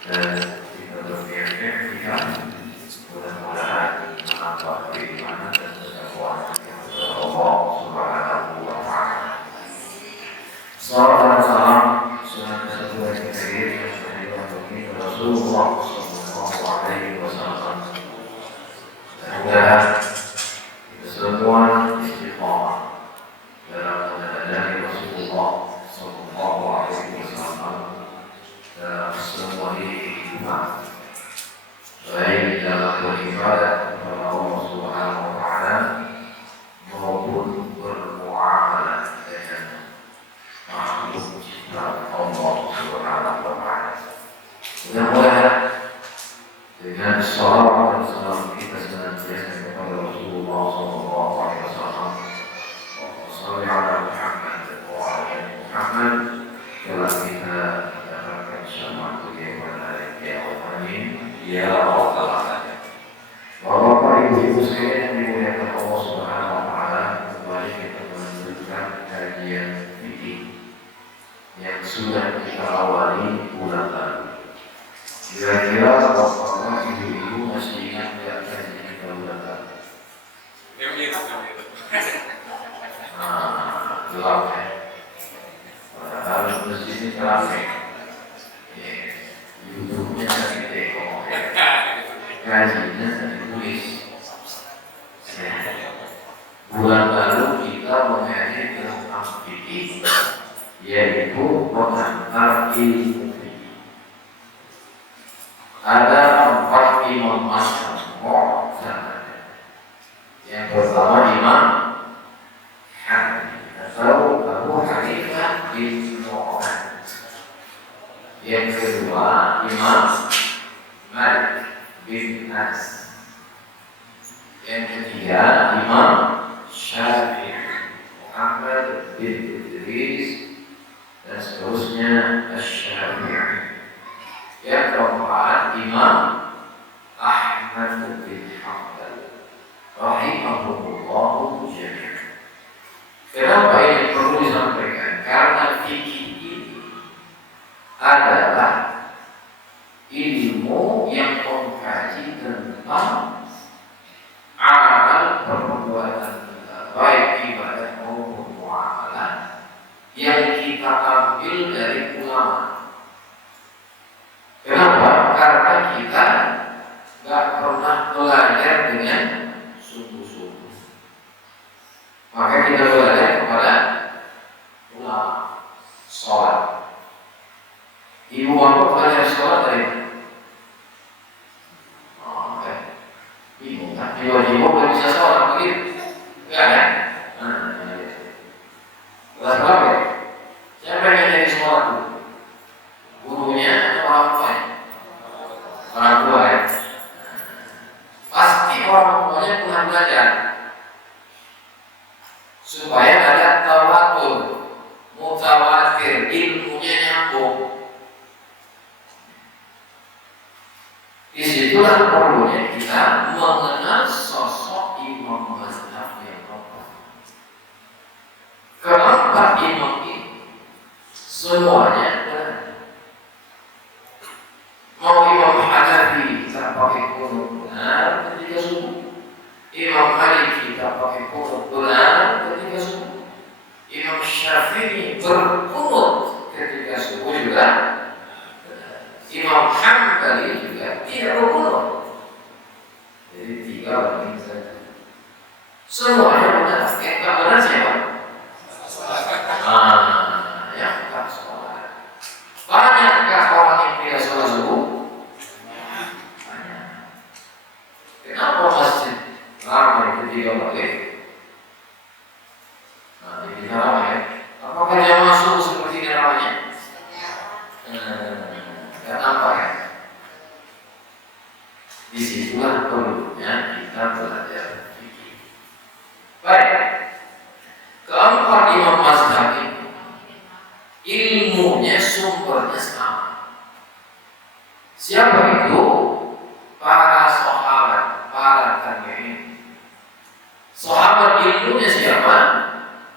dan kita berpikir mudah-mudahan menambah keimanan dan ketakwaan kepada Allah Subhanahu wa Ta'ala. Salam dan salam sunat sesuai dengan yang dilakukan Rasulullah Sallallahu Alaihi Wasallam. Mudah-mudahan kita semua istiqomah dalam meneladani Rasulullah Sallallahu Alaihi Wasallam dalam semua kehidupan, baik dalam beribadah kepada Allah Subhanahu wa Ta'ala maupun bermuamalah dengan makhluk ciptaan Allah Subhanahu wa Ta'ala. Mudah-mudahan dengan salawat dan salam kita senantiasa kepada Rasulullah Sallallahu Alaihi Wasallam, Sallallahu Alaihi Muhammad wa ala Muhammad, telah kita mendapatkan syafaat beliau pada hari kiamat. Amin ya rabbal alamin. Bapak Ibu sekalian yang dimuliakan Allah Subhanahu wa Ta'ala, kembali kita melanjutkan kajian fikih yang sudah kita awali bulan lalu. Kira-kira Bapak Ibu masih ingat nggak kajian kita bulan lalu? Gelap ya. Padahal masjid ini ramai. YouTube-nya tadi tengok ya. Kajiannya tadi tulis. Bulan lalu kita mengaji tentang fikih, yaitu mengantar ilmu. Ada 4 imam mazhab mu'tabar. Yang pertama Imam Hanafi atau Abu Hanifah bin Nu'man. Yang kedua Imam Malik bin Anas. Yang ketiga Imam Syafi'i Muhammad bin Idris, dan seterusnya Asy-Syafi'i. Yang keempat Imam Ahmad bin Hanbal rahimahullah jami'an. Kenapa ini perlu disampaikan? Karena fikih ini adalah ilmu yang mengkaji tentang amal perbuatan baik ibadah maupun muamalah yang kita ambil dari ulama. Kenapa? Karena kita gak pernah belajar dengan sungguh-sungguh. Maka kita belajar kepada ulama. Sholat. Ibu bapak belajar sholat dari mana? Ibu kan? Ibu belum bisa sholat begitu? Enggak kan? Kelas berapa ya? Siapa yang jadi sholat dulu? Gurunya atau orang tuanya? Orang tua ya. Pasti orang tuanya pernah belajar supaya ada tawatur, mutawatir, ilmunya nyambung. Disitulah perlunya kita mengenal sosok imam mazhab yang tepat. Keempat imam ini semuanya benar. Mau Imam Hanafi kita pakai qunut benar ketika subuh, Imam Malik kita pakai qunut benar ketika subuh, Imam Syafi'i berqunut ketika subuh juga benar. Imam Hanbali juga tidak berqunut. Jadi 3 orang ini saja. Semuanya benar. Yang tak benar siapa? Yang tak sholat. Banyakkah orang yang tidak sholat subuh? Kenapa masjid ramai ketika maghrib? Ini ramai. Apakah jamaah subuh seperti ini ramainya? Kenapa ya? Disitulah perlunya kita belajar fikih. Baik. Keempat imam mazhab ini ilmunya sumbernya sama. Siapa itu? Para sahabat, para tabi'in. Sahabat ilmunya siapa?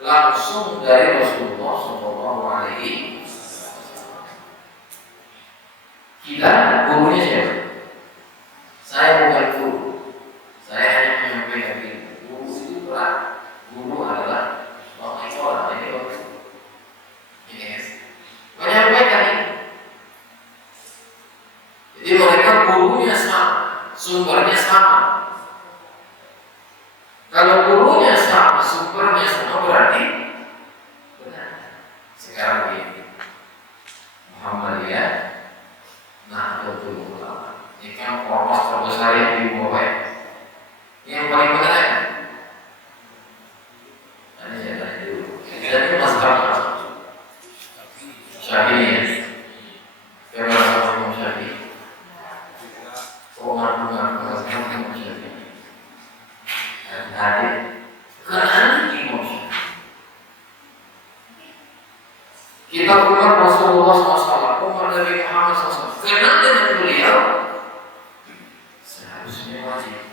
Langsung dari Rasulullah Sallallahu Alaihi Wasallam. Kita gurunya siapa? Saya bukan guru. Saya hanya menyampaikan ilmu. Guru itu berat. Guru adalah orang ini bagus. Ini kan? Menyampaikan ini. Jadi mereka gurunya sama, sumbernya sama. Kalau gurunya sama, sumbernya sama berarti benar. Sekarang begini, Muhammadiyah, Nahdlatul Ulama. Ini kan ormas terbesar yang di bawah. Yang paling benar ya? Ini saya tanya dulu. Jadi masalah Syafi'i ya? Bagaimana sama Imam Syafi'i? Umar Syafi'i. Dan hadir karena Imam Syafi'i. Kita Umar Rasulullah SAW, Umar Nabi Muhammad SAW. Karena dengan beliau seharusnya wajib.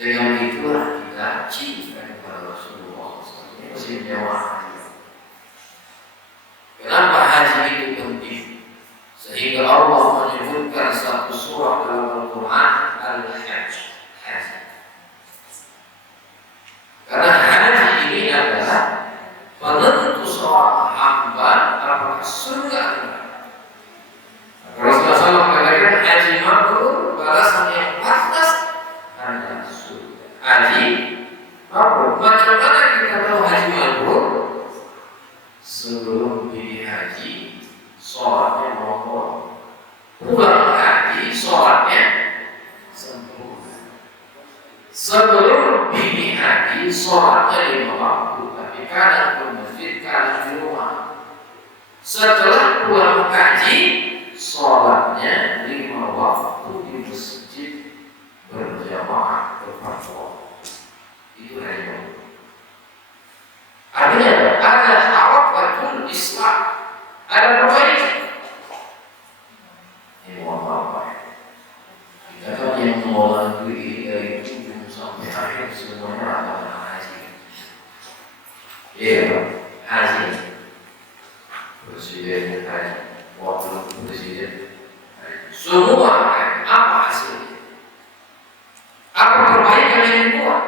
Dengan itulah kita cinta kepada Rasulullah SAW. Ini mesti jawab. Kenapa haji itu penting? Sehingga Allah menyebutkan satu surah dalam Al-Quran Al-Hajj. Haji. Karena haji ini adalah penentu seorang hamba apakah surga atau tidak. Rasulullah SAW mengatakan haji mabrur, balasan yang pantas adalah surga. Haji mabrur. Macam mana kita tahu haji mabrur? Sebelum pergi haji, sholatnya nomor. Pulang haji, sholatnya sempurna. Sebelum pergi haji, sholatnya 5 waktu. Tapi kadang di masjid, kadang di rumah. Setelah pulang haji, sholatnya 5 waktu di masjid berjamaah tepat waktu. Itu haji. Artinya ada harapatul Islam, ada perbaikan. Ini apa? Kita kan yang mengolah negeri dari ujung sampai akhir semuanya adalah haji. Iya, haji. Presiden haji, wakil presiden haji. Semua haji. Apa hasilnya? Apa perbaikan yang dibuat?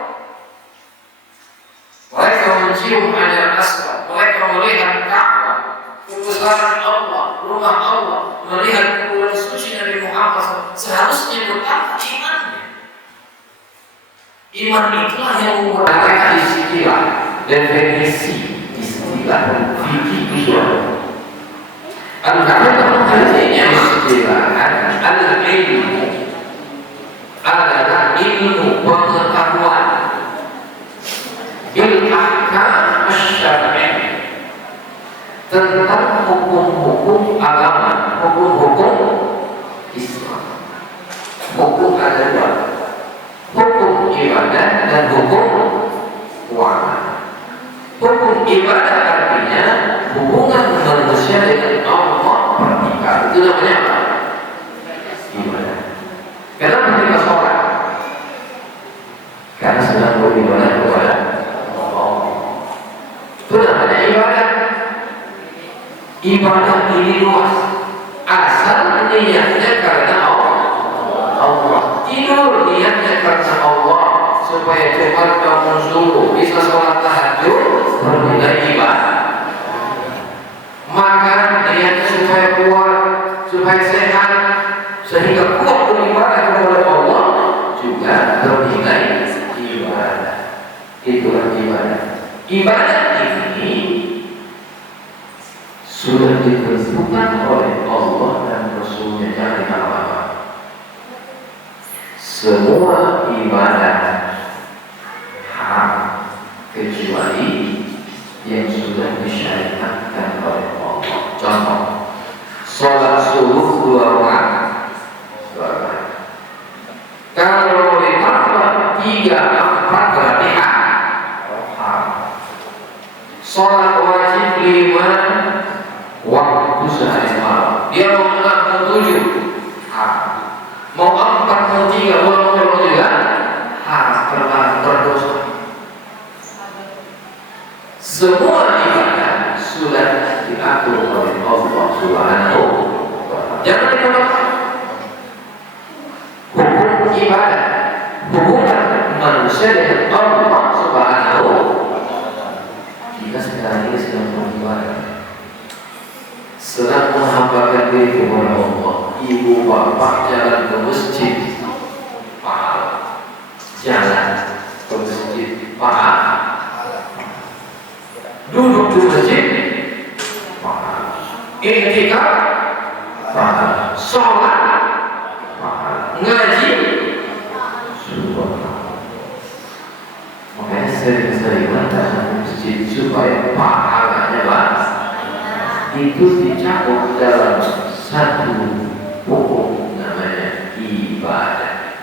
Mereka mencium hajar aswad, mereka melihat Ka'bah, kebesaran Allah, rumah Allah, melihat kebulan suci Nabi Muhammad SAW. Seharusnya bertambah imannya. Iman itulah yang membuat istilah, definisi istilah fikih. Al-Qur'an artinya istilah al-ilmu adalah ilmu pengetahuan. Bil-ahkam asy-syar'iyyah, tentang hukum-hukum agama, hukum-hukum Islam. Hukum ada 2, hukum ibadah dan hukum muamalah. Hukum ibadah artinya hubungan manusia dengan Allah vertikal. Itu namanya apa? Ibadah. Kenapa kita sholat? Karena sedang beribadah kepada itu namanya ibadah. Ibadah ini luas. Asal niatnya karena Allah. Tidur niatnya karena Allah, supaya cepat bangun subuh, bisa sholat tahajud, bernilai ibadah. Makan niatnya supaya kuat, supaya sehat, sehingga kuat beribadah kepada Allah, juga bernilai ibadah. Itulah ibadah. Ibadah ini sudah ditentukan oleh Allah dan Rasulnya. Jangan apa-apa. Semua ibadah haram kecuali yang sudah disyariatkan oleh Allah. Contoh, sholat subuh 2 rakaat. Kalau ditambah 3-4 berarti sholat wajib 5 waktu sehari malam. Dia mau 6 mau 7 mau 4 mau 3 mau juga harus berdosa. Semua ibadah sudah diatur oleh Allah Subhanahu wa ta'ala. Jangan hukum ibadah, hubungan manusia dengan Allah Subhanahu. Kita sekarang ini sedang beribadah, sedang menghambakan diri kepada Allah. Ibu bapak jalan ke masjid, pahala. Jalan ke masjid, pahala. Duduk di masjid, pahala. Iktikaf, pahala. Sholat, pahala. Ngaji, subhanallah. Makanya sering-sering datang ke masjid supaya pahalanya banyak. Itu dicakup dalam satu hukum namanya ibadah.